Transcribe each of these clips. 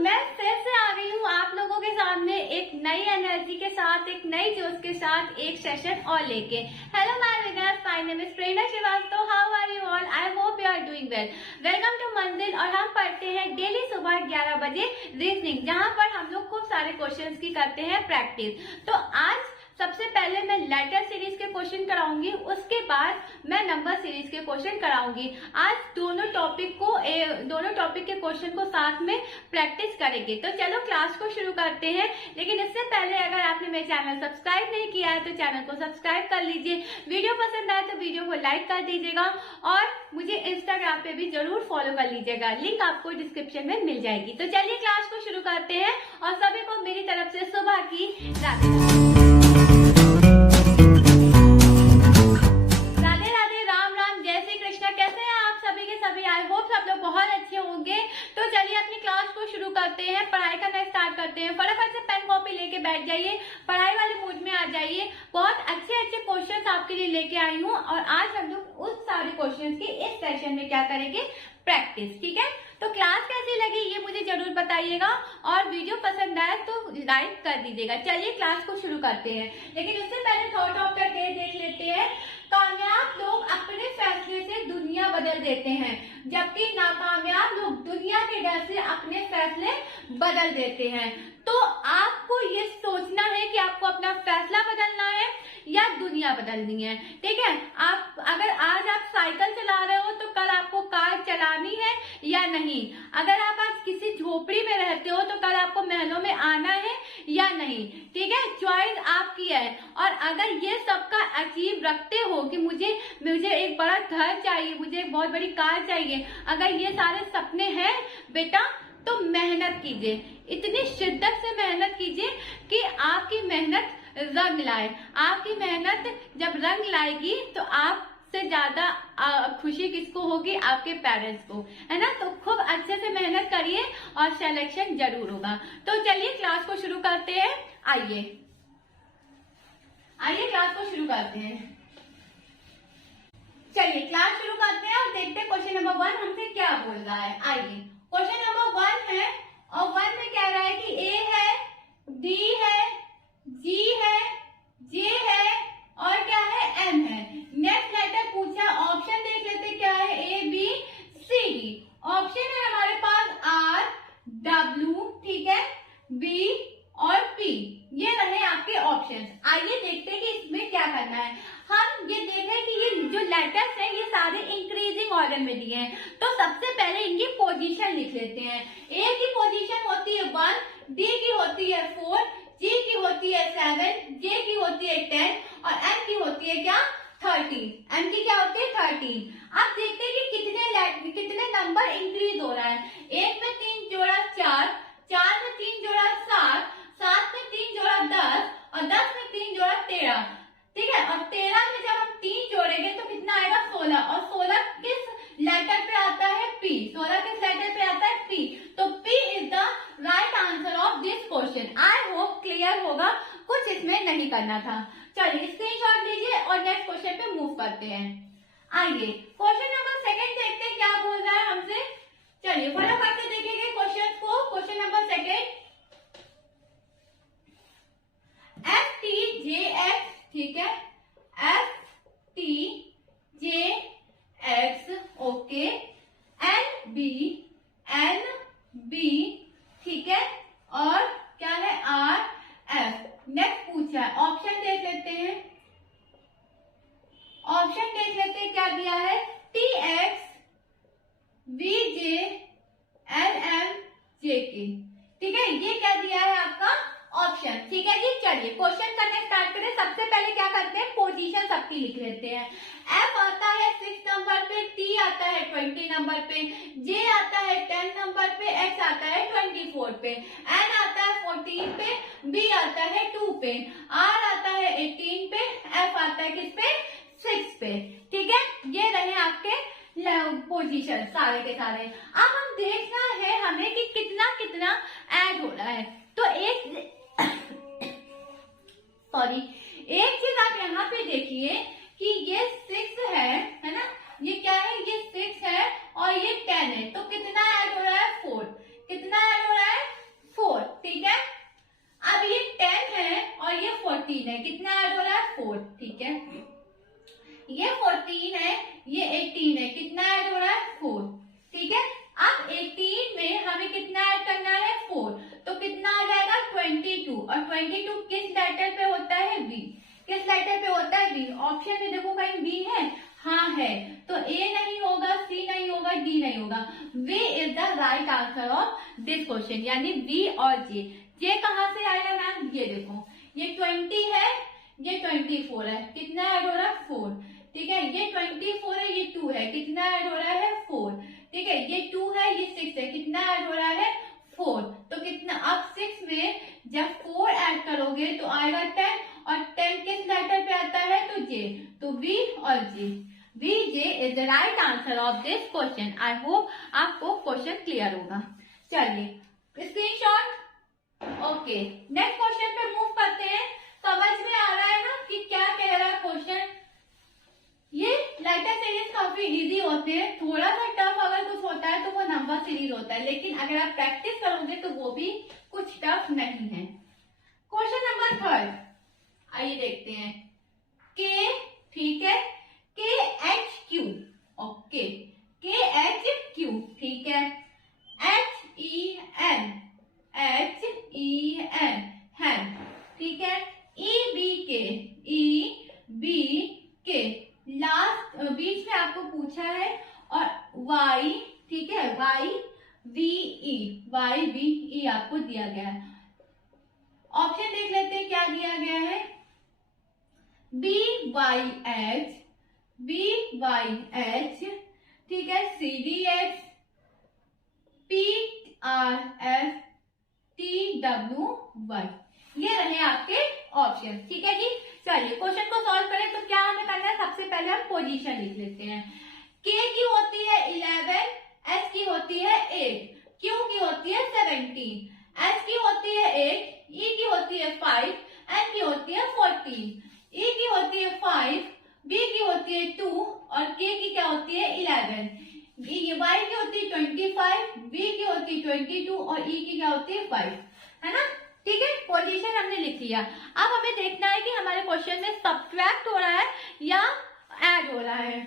मैं फिर से आ गई हूँ आप लोगों के सामने एक नई एनर्जी के साथ, एक नई जोश के साथ एक सेशन और लेके। Hello my winners, my name is Prerna Srivastava. How are you all? I hope you are doing well. Welcome to Manzil. और हम पढ़ते हैं डेली सुबह 11 बजे रीजनिंग, जहाँ पर हम लोग खूब सारे क्वेश्चंस की करते हैं प्रैक्टिस। तो आज सबसे पहले मैं लेटर सीरीज के क्वेश्चन कराऊंगी, उसके बाद मैं नंबर सीरीज के क्वेश्चन कराऊंगी। आज दोनों टॉपिक के क्वेश्चन को साथ में प्रैक्टिस करेंगे। तो चलो क्लास को शुरू करते हैं। लेकिन इससे पहले अगर आपने मेरे चैनल सब्सक्राइब नहीं किया है तो चैनल को सब्सक्राइब कर लीजिए। वीडियो पसंद आए तो वीडियो को लाइक कर दीजिएगा और मुझे इंस्टाग्राम पे भी जरूर फॉलो कर लीजिएगा, लिंक आपको डिस्क्रिप्शन में मिल जाएगी। तो चलिए क्लास को शुरू करते हैं और सभी को मेरी तरफ से सुबह की राधे राधे, राम राम, जय श्री कृष्ण। कैसे हैं आप सभी के सभी? आई होप सब लोग बहुत अच्छे होंगे। तो चलिए अपनी क्लास को शुरू करते हैं, पढ़ाई करना स्टार्ट करते हैं। फटाफट से पेन कॉपी लेके बैठ जाइए, पढ़ाई वाले मूड में आ जाइए। बहुत अच्छे अच्छे क्वेश्चंस आपके लिए लेके आई हूँ और आज हम लोग उस सारे क्वेश्चंस की इस सेशन में क्या करेंगे, प्रैक्टिस। ठीक है, तो क्लास कैसी लगी ये मुझे जरूर बताइएगा और वीडियो पसंद आए तो लाइक कर दीजिएगा। चलिए क्लास को शुरू करते हैं। लेकिन उससे पहले थॉट ऑफ द डे देख लेते हैं। कामयाब लोग अपने फैसले से दुनिया बदल देते हैं, जबकि नाकामयाब लोग दुनिया के डर से अपने फैसले बदल देते हैं। तो आपको ये सोचना है कि आपको अपना फैसला बदलना है या दुनिया बदलनी है। ठीक है, आप अगर आज आप साइकिल चला रहे हो तो कल आपको कार चलानी है या नहीं। अगर आप आज किसी झोपड़ी में रहते हो तो कल आपको महलों में आना है या नहीं। ठीक है, चॉइस आपकी है। और अगर ये सबका अचीव रखते हो कि मुझे एक बड़ा घर चाहिए, मुझे एक बहुत बड़ी कार चाहिए, अगर ये सारे सपने हैं बेटा तो मेहनत कीजिए, इतनी शिद्दत से मेहनत कीजिए कि आपकी मेहनत रंग लाए। आपकी मेहनत जब रंग लाएगी तो आपसे ज्यादा खुशी किसको होगी? आपके पेरेंट्स को, है ना। तो खूब अच्छे से मेहनत करिए और सिलेक्शन जरूर होगा। तो चलिए क्लास को शुरू करते हैं। आइए क्लास को शुरू करते हैं। चलिए क्लास शुरू करते हैं और देखते हैं क्वेश्चन नंबर 1 हमसे क्या बोल रहा है। आइए, क्वेश्चन नंबर 1 है और 1 में कह रहा है कि ए है, डी है, जी है, जे है और क्या है, एम है। नेक्स्ट लेटर पूछा, ऑप्शन देख लेते क्या है, A B C D. Option है हमारे पास आर, डब्ल्यू, ठीक है, बी और पी। ये रहे आपके ऑप्शंस। आइए देखते हैं कि इसमें क्या करना है। हम ये देखें कि ये जो लेटर्स हैं ये सारे इंक्रीजिंग ऑर्डर में दिए हैं। तो सबसे पहले इनकी पोजीशन लिख लेते हैं। ए की पोजीशन होती है 1, डी की होती है 4, जी की होती है 7, जे की होती है 10 और एम की होती है क्या, 13। एम की क्या होती है 13। अब देखते हैं कि कितने नंबर इंक्रीज हो रहा है। 1 में 3 जोड़ा 4, 4 में 3 जोड़ा 7, 7 में 3 जोड़ा 10 और 10 में 3 जोड़ा 13। ठीक है, और 13 में जब हम 3 जोड़ेंगे तो कितना आएगा, 16। और 16 किस लेटर पे आता है, पी। 16 किस लेटर पे आता है, पी। तो P is the right answer of this question. I hope clear होगा, कुछ इसमें नहीं करना था। चलिए स्क्रीनशॉट लीजिए और नेक्स्ट क्वेश्चन पे मूव करते हैं। आइए क्वेश्चन नंबर 2 देखते हैं क्या बोल रहा है हमसे। चलिए फटाफट से देखेंगे क्वेश्चन को। क्वेश्चन नंबर 2, एफ टी जे एक्स, ठीक है, एफ टी जे एक्स, ओके, एन बी, ठीक है, और क्या है, आर एफ। नेक्स्ट पूछा है, ऑप्शन देख लेते हैं। ऑप्शन देख लेते हैं क्या दिया है, T X, B J, L M, J K. ठीक है, ये क्या दिया है आपका ऑप्शन। ठीक है जी, चलिए क्वेश्चन करने स्टार्ट करें। सबसे पहले क्या करते हैं, पोजीशन सबकी लिख लेते हैं। एफ आता है 6 नंबर पे, टी आता है 20 नंबर पे, जे आता है 10 नंबर पे, एक्स आता है 24 पे, एन आता है 14 पे, बी आता है 2 पे, आर आता है 18 पे, एफ आता है किस पे, 6 पे। ठीक है, ये रहे आपके पोजीशन सारे के सारे। अब हम देखना है हमें कि कितना कितना ऐड हो रहा है। तो एक चीज आप यहाँ पे देखिए कि ये 6 है ना, ये क्या है, ये 6 है और ये 10 है। तो कितना ऐड हो रहा है, 4। कितना ऐड हो रहा है, 22 किस लेटर पे होता है? बी। किस लेटर पे होता है? बी। ऑप्शन में देखो कहीं बी है? हाँ है। तो ए नहीं होगा, सी नहीं होगा, डी नहीं होगा। V is the right answer of this question, यानी बी और जे। जे कहाँ से आएगा मैम? ये देखो, ये 20 है, ये 24 है, कितना ऐड हो रहा है? 4। ठीक है, ये 24 है, ये 2 है, कितना ऐड हो रहा है? 4। ठीक है, ये 2 है, ये 6 है, कितना ऐड हो रहा है? 4। तो कितना, अब 6 में जब 4 ऐड करोगे तो आएगा 10, और 10 किस लेटर पे आता है? तो जे। तो बी और J. B J is the right answer of this question. I hope आपको क्वेश्चन क्लियर होगा। चलिए स्क्रीनशॉट। ओके, नेक्स्ट क्वेश्चन पे मूव करते हैं। समझ में आ रहा है ना कि क्या कह रहा है क्वेश्चन? ये लेटर सीरीज काफी इजी होते हैं, थोड़ा सा टफ अगर कुछ होता है तो वो नंबर सीरीज होता है, लेकिन अगर आप प्रैक्टिस करोगे तो वो भी कुछ टफ नहीं है। क्वेश्चन नंबर 3, आइए देखते हैं। के, ठीक है, K H Q. Okay, K H Q, ठीक है। H E N, H E N, हैन, ठीक है। ई बी के, ई बी के, लास्ट बीच में आपको पूछा है, और वाई, ठीक है, why V E, why V E आपको दिया गया है। ऑप्शन देख लेते हैं क्या दिया गया है। B Y H, B Y H, ठीक है, C D H, P R S, T W Y, ये रहे आपके ऑप्शन। ठीक है जी, चलिए क्वेश्चन को सॉल्व करें तो क्या हमें करना है? सबसे पहले हम पोजीशन लिख लेते हैं। के की होती है 11, एस की होती है 8, क्यू की होती है 17, एस की होती है 8, ई की होती है 5, एन की होती है 14, ई की होती है 5, बी की होती है 2, और के की क्या होती है 11, वाई की होती है 25, बी की होती है 22, और ई की क्या होती है 5, है ना? ठीक है, पोजीशन हमने लिख लिया। अब हमें देखना है कि हमारे क्वेश्चन में सब्ट्रैक्ट हो रहा है या ऐड हो रहा है।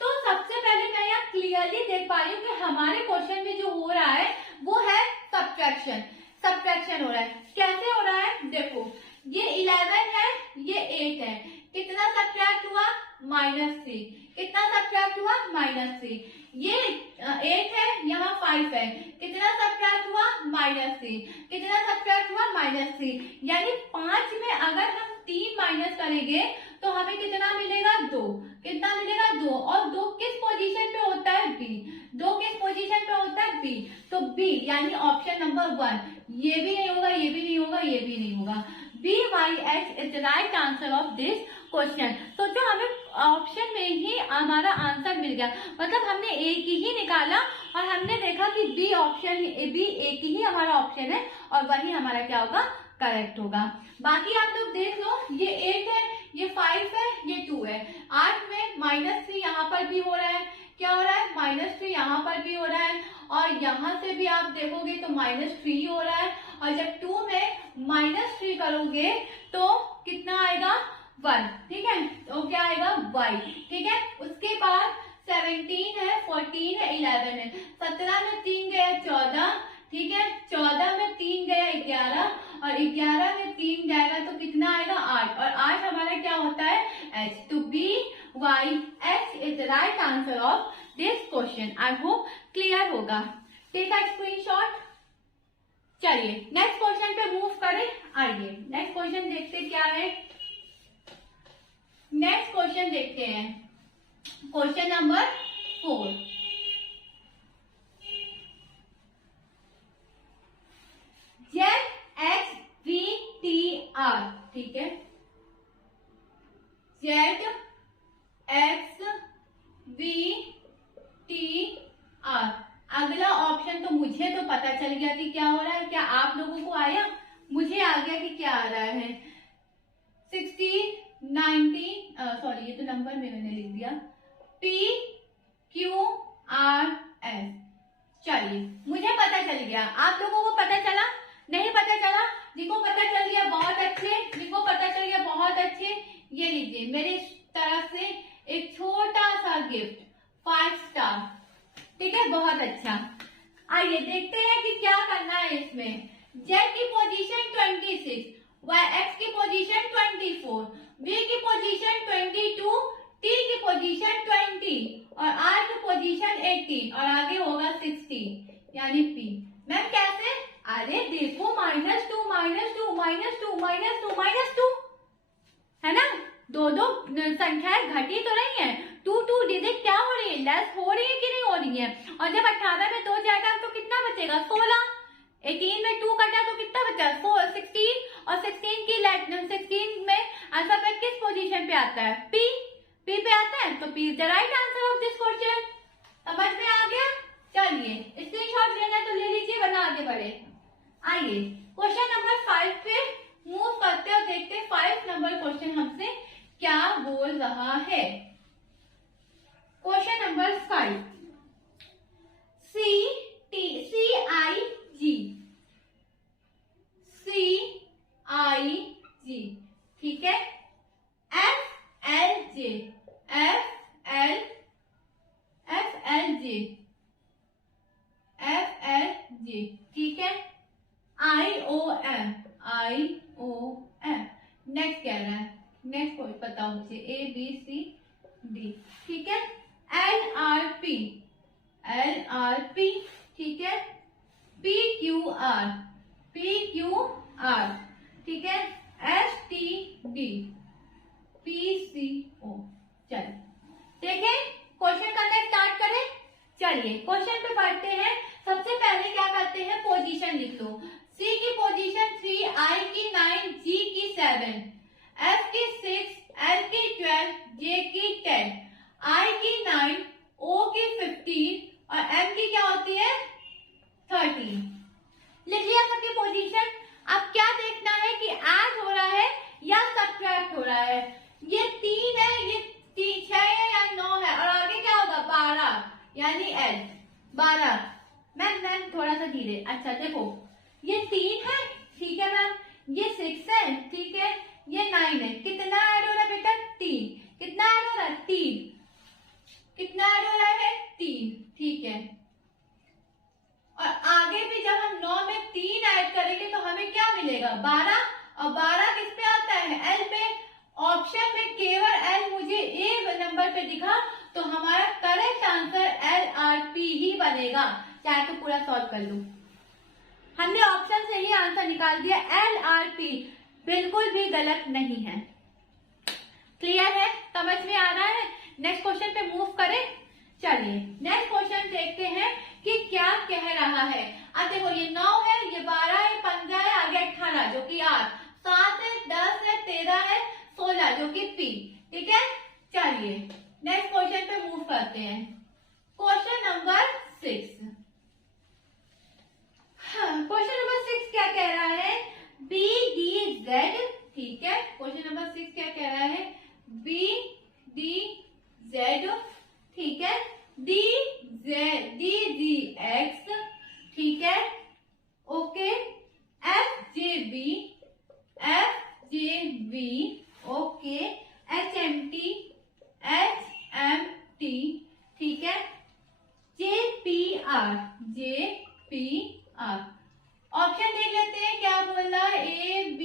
तो सबसे पहले मैं यहाँ क्लियरली देख पा रही हूँ कि हमारे क्वेश्चन में जो हो रहा है वो है सब्ट्रैक्शन। सब्ट्रैक्शन हो रहा है। कैसे हो रहा है? देखो, ये 11 है, ये 8 है, कितना सब्ट्रैक्ट हुआ? -3। कितना सब्ट्रैक्ट हुआ? -3। ये 8 है, यहाँ 5 है, कितना सब्ट्रैक्ट हुआ? -3। कितना सब्ट्रैक्ट हुआ? -3। यानी 5 में अगर हम 3 माइनस करेंगे तो हमें कितना मिलेगा? 2। कितना मिलेगा? 2। और 2 किस पोजीशन पे होता है? बी। 2 किस पोजीशन पे होता है? बी। तो बी यानी ऑप्शन नंबर 1, ये भी नहीं होगा, ये भी नहीं होगा, ये भी नहीं होगा। B Y H is the right answer of this question. तो जो हमें ऑप्शन में ही हमारा आंसर मिल गया, मतलब हमने एक ही निकाला और हमने देखा कि बी ऑप्शन, बी एक ही हमारा ऑप्शन है और वही हमारा क्या होगा? करेक्ट होगा। बाकी आप लोग देख लो, ये 8 है, ये 5 है, ये 2 है। 8 में -3 यहाँ पर भी हो रहा है, क्या हो रहा है? -3 यहाँ पर भी हो रहा है, और यहाँ से भी आप देखोगे तो -3 हो रहा है, और जब 2 में -3 करोगे तो कितना आएगा? 1। ठीक है, तो क्या आएगा? y। ठीक है, उसके बाद 17 है, 14 है, 11 है, 17 में 3 गया 14, ठीक है, 14 में 3 गया 11, और 11 में 3 जाएगा तो कितना आएगा? 8, और 8 हमारा क्या होता है? h। तो B Y H is the right answer of this question. I hope clear होगा। Take a screenshot. चलिए नेक्स्ट क्वेश्चन पे मूव करें। आइए नेक्स्ट क्वेश्चन देखते क्या है। नेक्स्ट क्वेश्चन देखते हैं, क्वेश्चन नंबर 4। ZXVTR, ठीक है, ZXVTR। अगला ऑप्शन तो मुझे तो पता चल गया कि क्या हो रहा है, क्या आप लोगों को आया? मुझे आ गया कि क्या आ रहा है। 16, 19, सॉरी ये तो नंबर में मैंने लिख दिया, PQRS। चलिए मुझे पता चल गया, आप लोगों को पता चला? नहीं पता चला? जिनको पता चल गया बहुत अच्छे, जिनको पता चल गया बहुत अच्छे, ये लीजिए मेरे तरफ से एक छोटा सा गिफ्ट, 5 स्टार। ठीक है, बहुत अच्छा। आइए देखते हैं कि क्या करना है इसमें। जेड की पोजीशन 26, x की पोजीशन 24, v की पोजीशन 22, t की पोजीशन 20 और r की पोजीशन 18 और आगे होगा 16 यानी p। मैम कैसे? अरे देखो -2 -2 -2 -2 -2 है ना, दो दो संख्याएं घटी तो रही हैं, 2 2 डिजिट क्या हो रही है, लेस हो रही है कि नहीं हो रही है। और जब 18 में 2 जाएगा तो कितना बचेगा 16, 18 में 2 कटा तो कितना बचा 16 और 16 में अल्फाबेट किस पोजीशन पे आता है, p पे आता है, तो p is the right answer of this question. समझ में आ गया? चलिए स्क्रीनशॉट लेना है तो ले लीजिए वरना आगे बढ़े। आइए क्वेश्चन नंबर 5 पे मूव करते और देखते 5 नंबर क्वेश्चन हमसे क्या बोल रहा है। क्वेश्चन नंबर 5, CIG, ठीक है, FLJ, ठीक है, IOM, नेक्स्ट कह रहा है, नेक्स्ट कोई बताओ मुझे, ABCD, ठीक है, LRP, ठीक है, PQR, ठीक है, STD, PCO। चलिए देखें क्वेश्चन करना स्टार्ट करें। चलिए क्वेश्चन पे पढ़ते हैं। सबसे पहले क्या करते हैं, पोजीशन लिख लो। C की पोजीशन 3, I की 9, G की 7, F की 6, L की 12, J की 10, I की 9, O की 15 और M की क्या होती है 13। लिख लिया सबकी पोजीशन। अब क्या देखना है कि ऐड हो रहा है या सब्ट्रैक्ट हो रहा है। ये 3 है, ये 6 है या 9 है और आगे क्या होगा 12 यानी L 12। मैम थोड़ा सा धीरे। अच्छा देखो ये 3 है, ठीक है मैम, ये 6 है, ठीक है, ये 9 है। कितना ऐड हो रहा है बेटा 3। कितना ऐड हो रहा है 3। कितना ऐड हो रहा है 3, ठीक है। और आगे भी जब हम 9 में 3 ऐड करेंगे तो हमें क्या मिलेगा 12। और 12 किस पे आता है L पे। ऑप्शन में केवल L मुझे ए नंबर पे दिखा तो हमारा करेक्ट आंसर LRP ही बनेगा। चाहे तो पूरा सॉल्व कर लो। हमने ऑप्शन से ही आंसर निकाल दिया, LRP बिल्कुल भी गलत नहीं है। क्लियर है, समझ में आ रहा है। नेक्स्ट क्वेश्चन पे मूव करें। चलिए नेक्स्ट क्वेश्चन देखते हैं कि क्या कह रहा है। अब देखो ये 9 है, ये 12 है, 15 है, आगे 18 जो कि R, 7 है, 10 है, 13 है, 16 जो कि P, ठीक है। चलिए नेक्स्ट क्वेश्चन पे मूव करते हैं। Question number 6। क्वेश्चन नंबर 6 क्या कह रहा है, BDZ, ठीक है। क्वेश्चन नंबर 6 क्या कह रहा है, BDZ, ठीक है, DGX, ठीक है, ओके, FJB, ओके, HMT, ठीक है, JPR। ऑप्शन देख लेते हैं क्या बोल रहा है, A, B,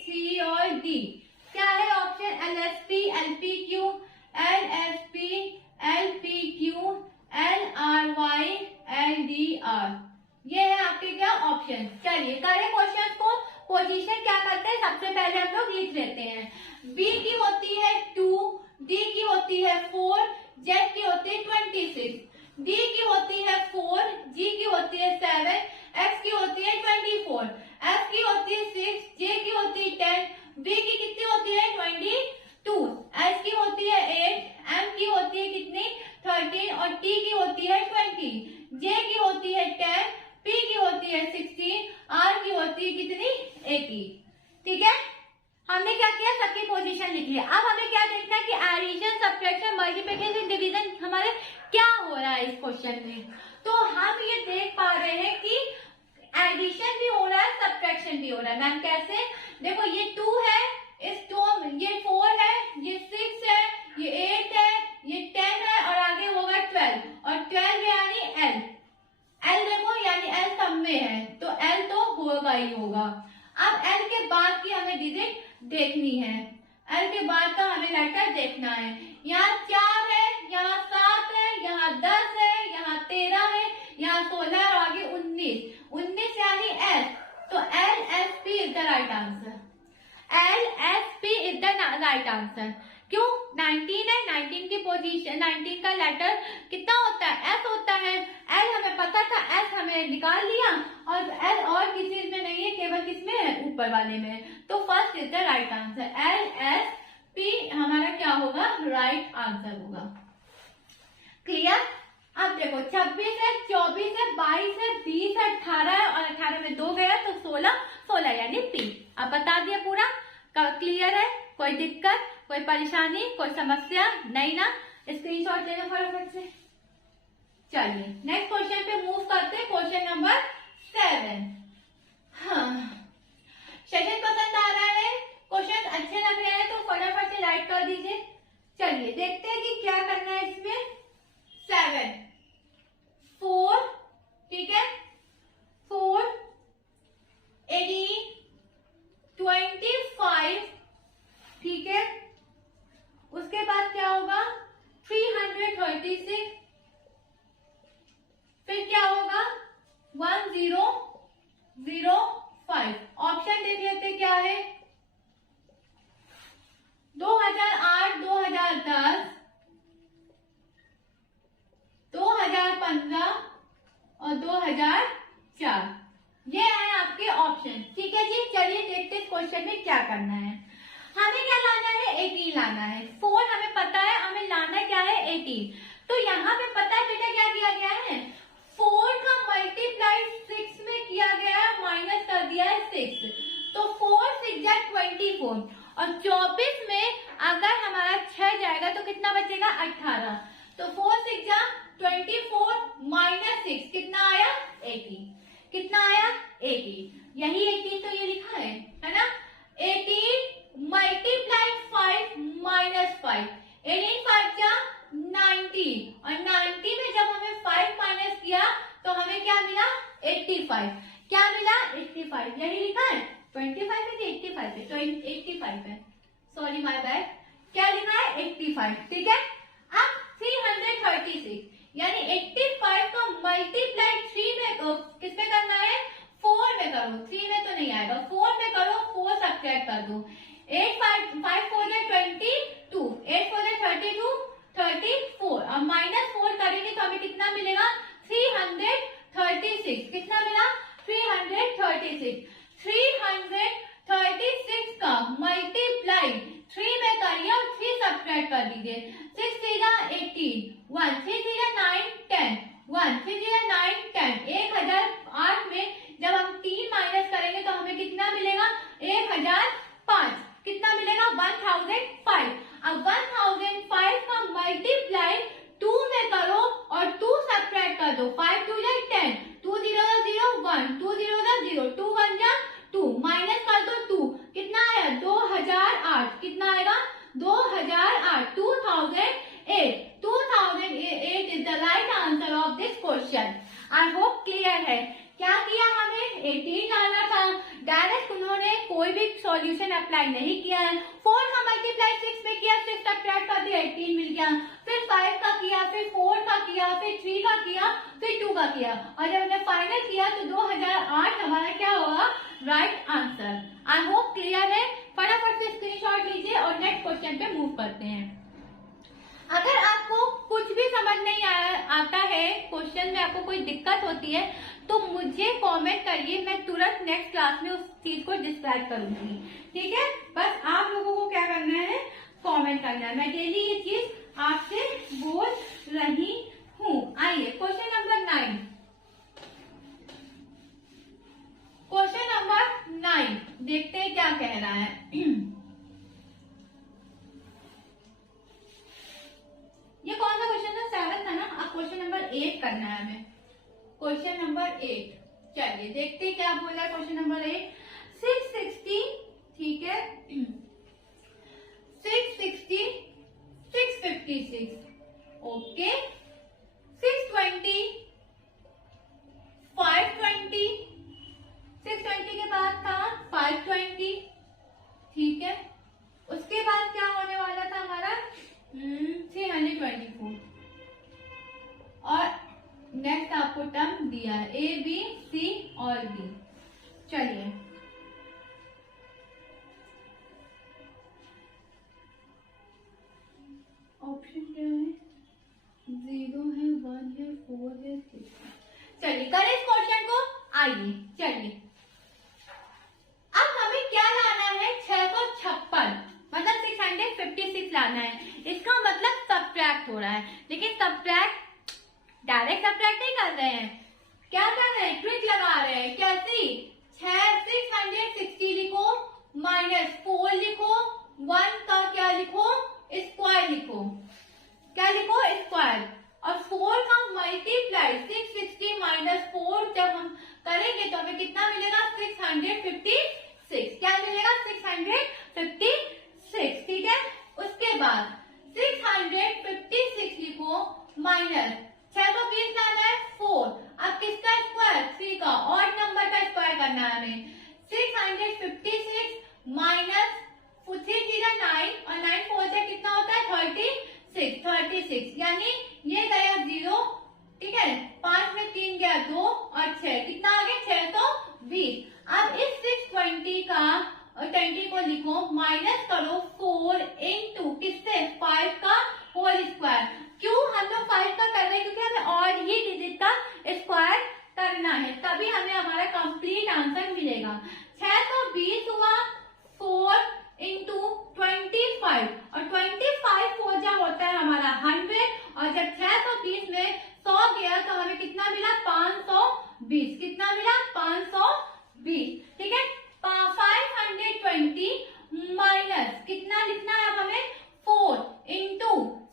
C और D। क्या है option, LSP, LPQ, LSP, LPQ, LRY, LDR। ये है आपके क्या ऑप्शन। चलिए करें क्वेश्चन को। पोजीशन क्या करते हैं, सबसे पहले हम लोग लिख लेते हैं। B की होती है 2, D की होती है 4, Z की होती है 26, D की होती है 4, G की होती है 7, X की होती है 24, F की होती है 6, J की होती है 10, B की कितनी होती है 22, S की होती है 8, M की होती है कितनी 13 और T की होती है 20, J की होती है 10, P की होती है 16, R की होती है कितनी 80। ठीक है, हमने क्या किया, सबकी पोजीशन लिख लिया। अब हमें क्या देखना है कि एडिशन, सब्ट्रैक्शन, मल्टीप्लिकेशन, डिवीजन हमारे क्या हो रहा है इस क्वेश्चन में। तो हम ये देख पा रहे हैं कि एडिशन भी हो रहा है, सब्ट्रैक्शन भी हो रहा है। मैम कैसे, देखो ये 2 है, इस 2 ये 4 है, ये 6 है, ये 8 है, ये 10 है और आगे होगा 12 और 12 यानी L देखो यानी L सब में है तो L तो होगा ही होगा। अब एल के बाद की हमें डिजिट देखनी है, एल के बाद का हमें लेटर देखना है। यहाँ 4 है, यहाँ 7 है, यहाँ 10 है, यहाँ 13 है, यहाँ 16 और आगे 19 यानी एस। तो L S P is the right answer, L S P is the right answer. क्यों? 19 है, 19 की पोजीशन, 19 का लेटर कितना होता है? एस होता है। एल हमें पता था, एस हमें निकाल लिया, और एल और किसी में नहीं है, केवल किसमें है? ऊपर वाले में। तो first is the right answer, L S P हमारा क्या होगा? राइट आंसर होगा। क्लियर? अब देखो 26 है, 24 है, 22 है, 20 है, 18 है, और 18 में 2 गया तो 16 यानी पी। अब बता दिया पूरा, क्लियर है? कोई दिक्कत, कोई परेशानी, कोई समस्या नहीं ना? स्क्रीनशॉट लेना फटाफट से। चलिए नेक्स्ट क्वेश्चन पे मूव करते हैं, क्वेश्चन नंबर 7। हाँ, सेशन पसंद आ रहा है, क्वेश्चन अच्छे लग रहे हैं तो फटाफट से लाइक कर दीजिए। चलिए देखते हैं कि क्या करना है इसमें। 7 4, ठीक है, 4 18 25, ठीक है, उसके बाद क्या होगा? 336, फिर क्या होगा? 1005। ऑप्शन देख लेते क्या है? 2008, 2010, 2015 और 2004, ये है आपके ऑप्शन। ठीक है जी, चलिए देखते हैं क्वेश्चन में क्या करना है। हमें क्या लाना है? 18 लाना है। 4 हमें पता है, हमें लाना क्या है? 18। तो यहाँ पे पता है बेटा क्या किया गया है? 4 का मल्टीप्लाई 6 में किया गया है, माइनस कर दिया है 6। तो 4 6 जा 24, और 24 में अगर हमारा 6 जाएगा तो कितना बचेगा? 18। तो 4 6 जा 24 माइनस 6 कितना आया? 18। कितना आया? 18। यही 18 तो ये लिखा है ना? 18 मल्टीप्लाई 5 माइनस 5, 18 5 जा 90, और 90 में जब हमें 5 माइनस किया तो हमें क्या मिला? 85। क्या मिला? 85। यही लिखा है, 25 है कि 85 है? तो 85 है, सॉरी माय बैड। क्या लिखा है? 85, ठीक है। अब 336 यानी 85 का मल्टीप्लाई 3 में किसमें करना है? 4 में करो, 3 में तो नहीं आएगा, 4 में करो, 4 सब्ट्रैक्ट कर दो। 8 5 4 जा 22, 8 4 जा 32, 34, और माइनस 4 करेंगे तो हमें कितना मिलेगा? 336। कितना मिला? 336। 336 का मल्टीप्लाई 3 में करिए और 3 सब्ट्रैक्ट कर दीजिए। 6 3 जा 18, 1 3 3 जा 9 10, 1 3 3 जा 9 10। 1008 में जब हम 3 माइनस करेंगे तो हमें कितना मिलेगा? 1005। कितना मिलेगा? 1005। अब 1005 का मल्टीप्लाई 2 में करो और 2 सब्ट्रैक्ट कर दो। 5 2 जा 10, 2 0 जा 0 1, 2 0 जा 0, 2 1 जा 2, माइनस कर दो 2। कितना आया? 2008। कितना आएगा? 2008, 2008। 2008 is the right answer of this question. I hope clear है। क्या किया हमें? 18 लाना था, डायरेक्ट उन्होंने कोई भी सॉल्यूशन अप्लाई नहीं किया है। 4 का मल्टीप्लाई 6 में किया, 6 सब्ट्रैक्ट कर दिया, 18 मिल गया। फिर 5 का किया, फिर 4 का किया, फिर 3 का किया, फिर 2 का किया, और जब हमने फाइनल किया तो 2008 हमारा क्या होगा? Right answer. आई होप क्लियर है। फटाफट से स्क्रीनशॉट लीजिए और नेक्स्ट क्वेश्चन पे मूव करते हैं। अगर आपको कुछ भी समझ नहीं आता है, क्वेश्चन में आपको कोई दिक्कत होती है तो मुझे कमेंट करिए, मैं तुरंत नेक्स्ट क्लास में उस चीज को डिस्क्राइब करूंगी। ठीक है, बस आप लोगों को क्या करना है? कमेंट करना है। मैं डेली ये चीज आपसे बोल रही हूँ। आइए क्वेश्चन नंबर 9। क्वेश्चन नंबर 9 देखते हैं क्या कह रहा है। ये कौन सा क्वेश्चन था? 7 था ना। अब क्वेश्चन नंबर 8 करना है हमें। क्वेश्चन नंबर 8, चलिए देखते हैं क्या बोल रहा है क्वेश्चन नंबर 8। 660, ठीक है, 660, 656, ओके, 620, 520, 620 के बाद था चलिए ऑप्शन क्या है, 0 है, 1 है, 4 है, 6 है। चलिए करें इस क्वेश्चन को। आइए चलिए अब हमें क्या लाना है, 656 मतलब 656 लाना है। इसका मतलब सब्ट्रैक्ट हो रहा है, लेकिन सब्ट्रैक्ट डायरेक्ट सब्ट्रैक्ट नहीं कर रहे हैं, क्या कर रहे हैं, ट्रिक लगा रहे हैं। कैसी, 660 लिखो माइनस 4 लिखो, 1 का क्या लिखो, स्क्वायर लिखो, क्या लिखो, स्क्वायर, और 4 का मल्टीप्लाई 660 माइनस 4 जब हम करेंगे तो हमें कितना मिलेगा, 656। क्या मिलेगा, 656, ठीक है। उसके बाद 656 लिखो माइनस 620 लाना है 4, अब किसका स्क्वायर, 3 का, और नंबर का स्क्वायर करना है हमें। 656 माइनस 3 9 और 9 4 से कितना होता है, 36, यानी ये गया 0, ठीक है, 5 में 3 गया 2 और 6, कितना आ गया, 620। अब इस 620 का 20 को लिखो, माइनस करो 4 इंटू किससे, 5 का होल स्क्वायर। क्यों हम लोग 5 का कर रहे हैं, क्योंकि हमें और ही डिजिट का स्क्वायर करना है, तभी हमें हमारा कंप्लीट आंसर मिलेगा। 620 हुआ 4 इंटू 25, और 25 4 जब होता है हमारा 100, और जब 620 में 100 गया तो हमें कितना मिला, 520, कितना मिला, 520, ठीक है। 520 माइनस कितना लिखना है अब हमें, 4 इंटू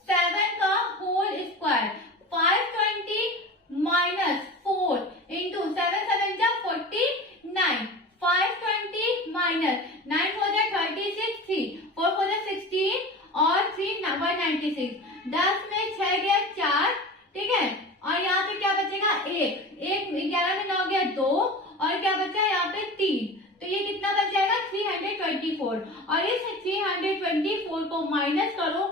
7 का होल स्क्वायर, 520 माइनस 4 इंटू 7 7 जा 49, 520 माइनस 9 4 जा 36, 3 4 4 जा 16 और 3 196, 10 में 6 गया 4, ठीक है, और यहाँ पे क्या बचेगा, 1 11 में 9 गया 2, और क्या बचा यहाँ पे 3, तो ये कितना बच जाएगा, 324, और इस 324 को माइनस करो,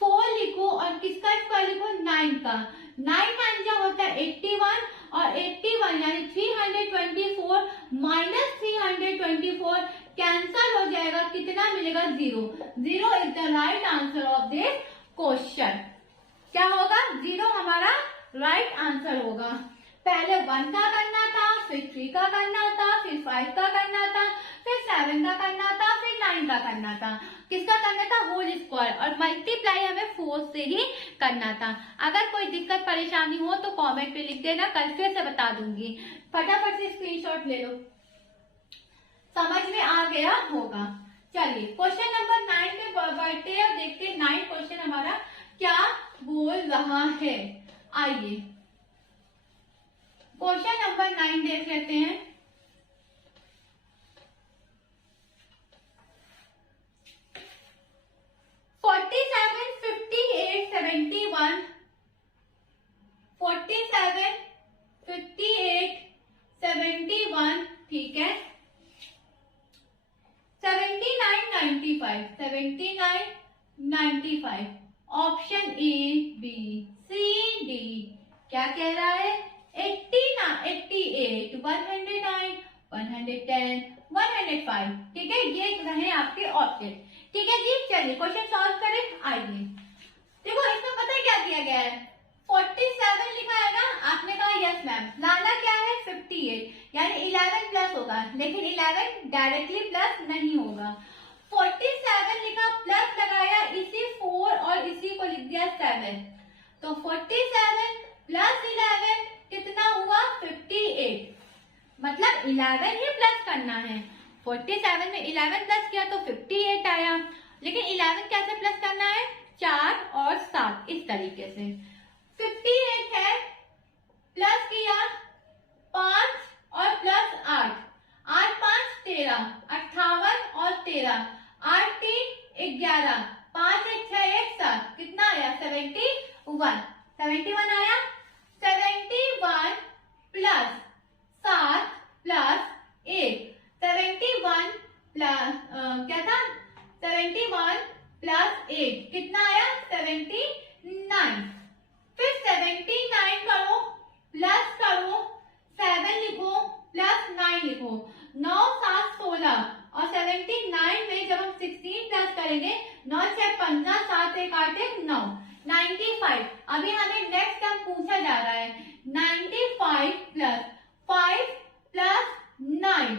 4 लिखो और किसका स्क्वायर लिखो, 9 का, 9 9 जो होता है 81, और 81 यानी 324 माइनस 324 कैंसल हो जाएगा, कितना मिलेगा, 0 is the right answer of this question. क्या होगा, 0 हमारा राइट आंसर होगा। पहले 1 का करना था, फिर 3 का करना था, फिर 5 का करना था, फिर 7 का करना था, फिर 9 का करना था, किसका करना था, होल स्क्वायर, और मल्टीप्लाई हमें 4 से ही करना था। अगर कोई दिक्कत परेशानी हो तो कमेंट पे लिख देना, कल फिर से बता दूंगी। फटाफट से स्क्रीनशॉट ले लो, समझ में आ गया होगा। चलिए क्वेश्चन नंबर 9 पे बढ़ते हैं और देखते हैं 9 क्वेश्चन हमारा क्या बोल रहा है। आइए क्वेश्चन नंबर 9 देख लेते हैं। ठीक है, 79 95 option A B C D क्या कह रहा है, 88 109 110 105, ठीक है, ये रहे आपके ऑप्शन। ठीक है जी, चलिए क्वेश्चन सॉल्व करें। आइए देखो, इसमें पता है क्या किया गया है, 47 लिखा है ना, आपने कहा यस मैम, लाना क्या है 58, यानी 11 प्लस होगा, लेकिन 11 डायरेक्टली प्लस नहीं होगा। 47 लिखा, प्लस लगाया, इसी 4 और इसी को लिख दिया 7, तो 47 प्लस 11 कितना हुआ 58, मतलब 11 ही प्लस करना है। 47 में 11 प्लस किया तो 58 आया, लेकिन 11 कैसे प्लस करना है, 4 और 7 इस तरीके से। 58 है, प्लस किया 5 और प्लस 8, 8 5 13, 58 और 13, 8 3 11, 5 1 6 1 7, कितना आया 71 आया। 71 प्लस 7 प्लस 8, 71 प्लस क्या था 71 प्लस 8 कितना आया 79, फिर 79 करो, प्लस करो, 7 लिखो, प्लस 9 लिखो, 9 95। अभी हमें नेक्स्ट टर्म पूछा जा रहा है 95 plus 5 plus 9,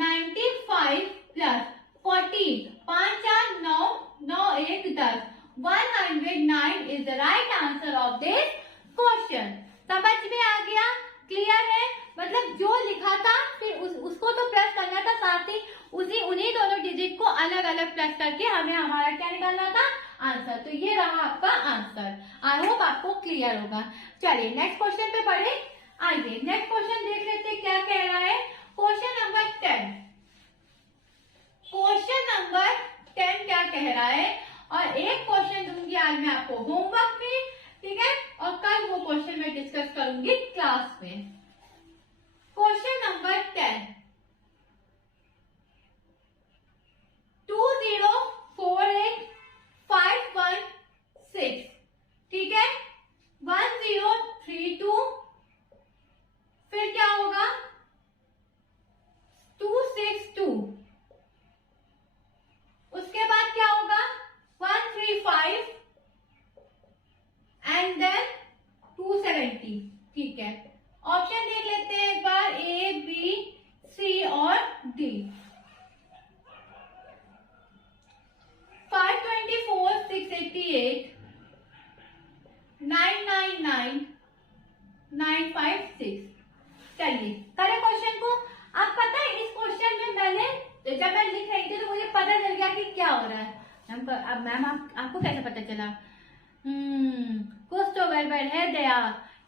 95 plus 14, 5 4 9, 9 1 10, 109 is the right answer of this question. समझ में आ गया? क्लियर है? मतलब जो लिखा था फिर उसको तो प्लस करना था, साथ ही उन्हीं दोनों डिजिट को अलग अलग प्लस करके हमें हमारा क्या निकालना था, आंसर। तो ये रहा आपका आंसर। आई होप आपको क्लियर होगा। चलिए नेक्स्ट क्वेश्चन पे पढ़े। आइए नेक्स्ट क्वेश्चन देख लेते हैं क्या कह रहा है। Question number 10। क्वेश्चन नंबर 10 क्या कह रहा है, और एक क्वेश्चन दूंगी आज मैं आपको होमवर्क में, ठीक है, और कल वो क्वेश्चन मैं डिस्कस करूंगी क्लास में। क्वेश्चन नंबर 10, 2048516, ठीक है, 1032, फिर क्या होगा 262, उसके बाद क्या होगा 135 एंड देन 270, ठीक है। ऑप्शन देख लेते हैं एक बार, ए बी सी और डी। 524 688 999 956। चलिए करें क्वेश्चन को। अब पता है इस क्वेश्चन में मैंने जब मैं लिख रही थी तो मुझे पता चल गया कि क्या हो रहा है। अब मैम आपको कैसे पता चला? कुछ तो गड़बड़ है दया।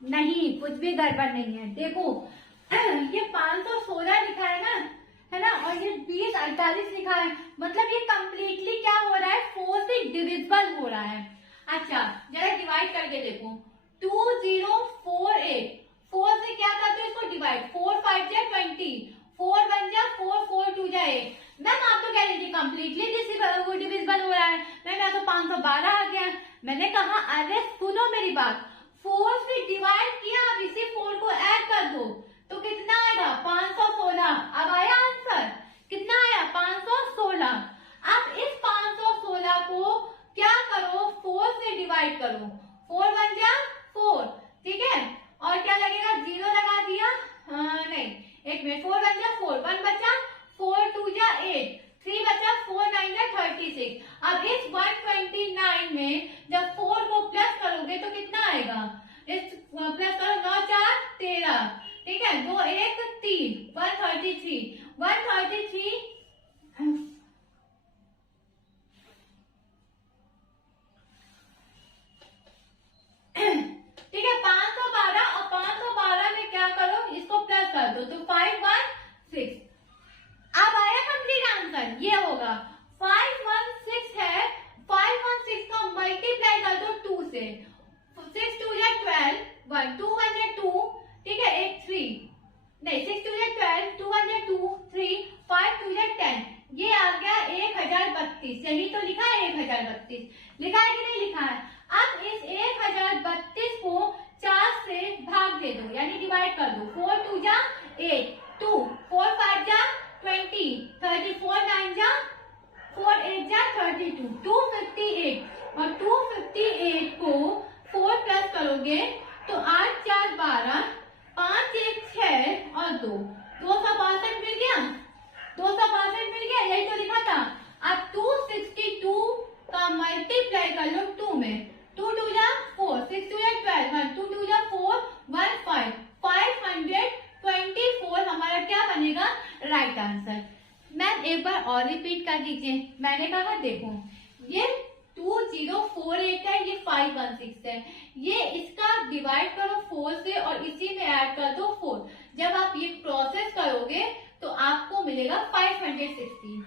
नहीं, कुछ भी गड़बड़ नहीं है। देखो ये 516 लिखा है ना, है ना, और ये 2048 लिखा है, मतलब ये कंप्लीटली क्या हो रहा है, 4 से डिविजिबल हो रहा है। अच्छा जरा डिवाइड करके देखो, 2048, 4 से क्या करते हैं इसको डिवाइड, 4 5 जा 20, 4 1 जा 4, 4 2 जा 8। मैम आप तो कह रही थी कंप्लीटली डिविजिबल हो रहा है। मैम तो 512 आ गया। मैंने कहा अरे सुनो मेरी बात, 4 से डिवाइड किया, अब इसी 4 को ऐड कर दो तो कितना आएगा 516। अब आया आंसर, कितना आया 516। अब इस 516 को क्या करो, 4 से डिवाइड करो, 4 1 जा 4, ठीक है, और क्या लगेगा 0 लगा दिया, नहीं एक मिनट, 4 1 जा 4, 1 बचा, 4 2 जा 8, 3 बचा, 4 9 जा 36। अब इस 129 में जब 4 को प्लस करोगे तो कितना आएगा, इस प्लस करो 9 4 13, ठीक है, 2 1 3, 133, 133 ठीक है, 512 और 512 में क्या करो, इसको प्लस कर दो तो 516। अब आया कंप्लीट आंसर, ये होगा 516 है, 516 का मल्टीप्लाई कर दो 2 से, 6 2 या 12, 1 2 1 या 2, ठीक है, 8 3, नहीं 6 2 या 12, 2 1 या 2 3, 5 2 या 10, ये आ गया 1032। यही तो लिखा है 1032, लिखा है कि नहीं लिखा है? अब इस 1032 को 4 से भाग दे दो, यानी डिवाइड कर दो, 4 2 जा 8, 2 4 5 जा 20, 34 9 जा 4 8 जा 32, 258, और 258 को 4 प्लस करोगे तो 8 4 12, 5 1 6 और 2, 262 मिल गया, 262 मिल गया, यही तो लिखा था। अब 262 का मल्टीप्लाई कर लो 2 में, 2 2 जा 4, 6 2 जा 12, 1 2 2 जा 4, 1 5, 524 हमारा क्या बनेगा, राइट आंसर। मैम एक बार और रिपीट कर दीजिए। मैंने कहा देखो ये 2048 है, ये 516 है, ये इसका डिवाइड करो 4 से और इसी में ऐड कर दो 4। जब आप ये प्रोसेस करोगे तो आपको मिलेगा 560।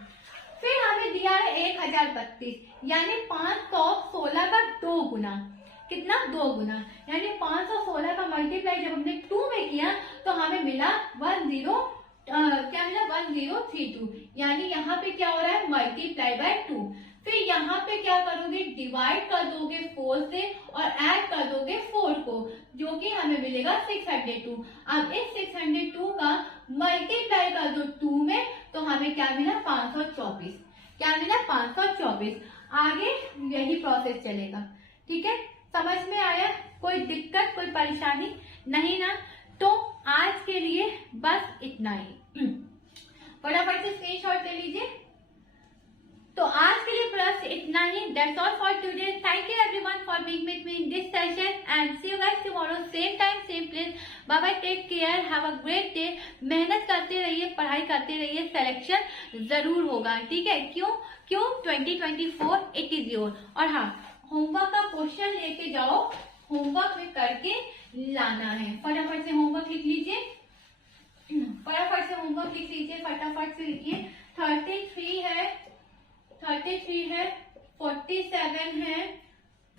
फिर हमें दिया है 1032, यानी 516 का 2 गुना, कितना 2 गुना, यानी 516 का मल्टीप्लाई जब हमने 2 में किया तो हमें मिला 1032, यानी यहाँ पे क्या हो रहा है, मल्टीप्लाई बाय 2। फिर यहाँ पे क्या करोगे, डिवाइड कर दोगे 4 से और ऐड कर दोगे 4 को, जो कि हमें मिलेगा 602। अब इस 602 का मल्टीप्लाई कर दो 2 में तो हमें क्या मिला 524, क्या मिला 524। आगे यही प्रोसेस चलेगा, ठीक है। समझ में आया? कोई दिक्कत, कोई परेशानी नहीं ना? तो आज के लिए बस इतना ही। फटाफट से स्क्रीनशॉट ले लीजिए। तो आज के लिए बस इतना ही। That's all for today. Thank you everyone for being with me in this session and see you guys tomorrow same time same place. Bye bye, take care, have a great day. मेहनत करते रहिए, पढ़ाई करते रहिए, selection जरूर होगा, ठीक है? क्यों 2024 इट इज योर। और हाँ, होमवर्क का क्वेश्चन लेके जाओ, होमवर्क में करके लाना है। फटाफट से होमवर्क लिख लीजिए, फटाफट से होमवर्क लिख लीजिए, फटाफट से लिखिए। 33 है, 47 है,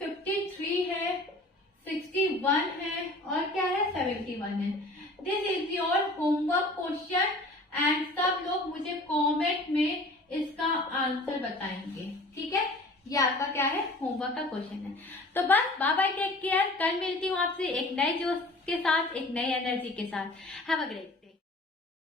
53 है, 61 है और क्या है 71 है। This is your homework question and सब लोग मुझे कमेंट में इसका आंसर बताएंगे, ठीक है? ये आपका क्या है, होमवर्क का क्वेश्चन है। तो बस बाय बाय, टेक केयर। कल मिलती हूँ आपसे एक नए जोश के साथ, एक नई एनर्जी के साथ। Have a great